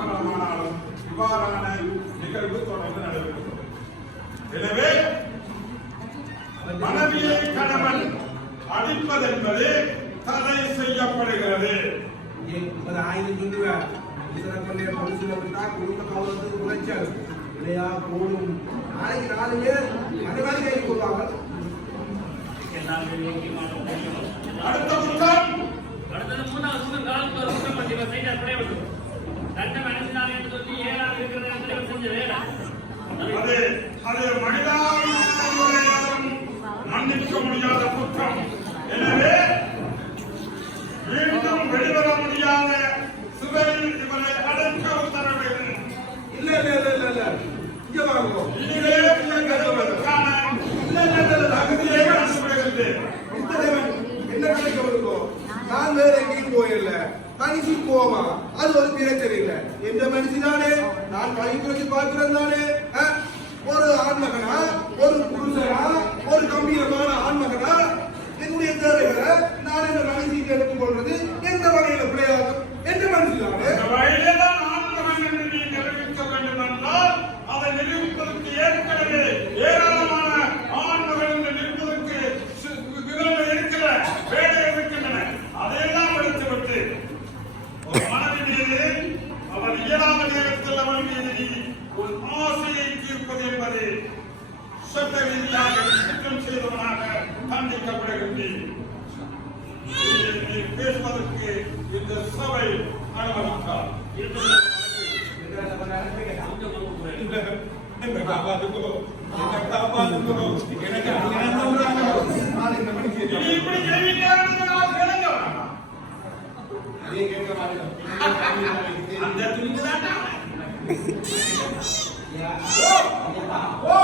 காலமானாலும் இவ்வாறான நிகழ்வு தொடர்ந்து நடைபெறுகிறது. எனவே மனைவியை கணவன் அடிப்பதென்பது தடை செய்யப்படுகிறது. அடுத்த குற்றம் அடுத்தது மூணாவது குற்றம் காலத்துக்கு ஒரு குற்றம் பண்ணி செய்த குறைவது தன்னை மனசினாலே சொல்லி ஏழாக இருக்கிறது செஞ்ச வேலை அது மனிதாபிமானம் மன்னிக்க முடியாத குற்றம். எனவே மீண்டும் வெளிவர முடியாத சிறையில் இவரை அடைக்க உத்தரவிடு. இல்ல இல்ல இல்ல இல்ல இல்ல இங்க வாங்க. என்ன கிடைக்க வருவோம்? நான் வேற எங்கேயும் போயிடல, தனிச்சு போமா, அது ஒரு பிரச்சனை இல்லை. எந்த மனுஷனானே நான் கழித்து வச்சு பார்க்கிறேன் தானே. ஒரு ஆண்மகனா, ஒரு புருஷனா, ஒரு கம்பீரமான ஆண்மகனா என்னுடைய தேவைகளை நான் இந்த மனுஷன் எடுத்துக் கொள்றது எந்த வகையில பிள்ளையாகும்? எந்த மனுஷனானே ஆண்மகன் என்று நீ நிரூபிக்க வேண்டும் என்றால் அதை நிரூபிப்பதற்கு ஏற்கனவே ஏராளமான ஆண்மகன் என்று நிரூபிப்பதற்கு இருக்கிற வேலைகள் இருக்கின்றன. அதையெல்லாம் எடுத்துவிட்டு ஒரு மனதின் மீது அவன் இயலாத நேரத்தில் அவன் மீது நீ ஒரு ஆசையை தீர்ப்பது என்பது சட்ட ரீதியாக குற்றம் செய்தவனாக தண்டிக்கப்படுகின்றேன். நீ பேசுவதற்கு இந்த சபை அனுமதித்தார். ஓ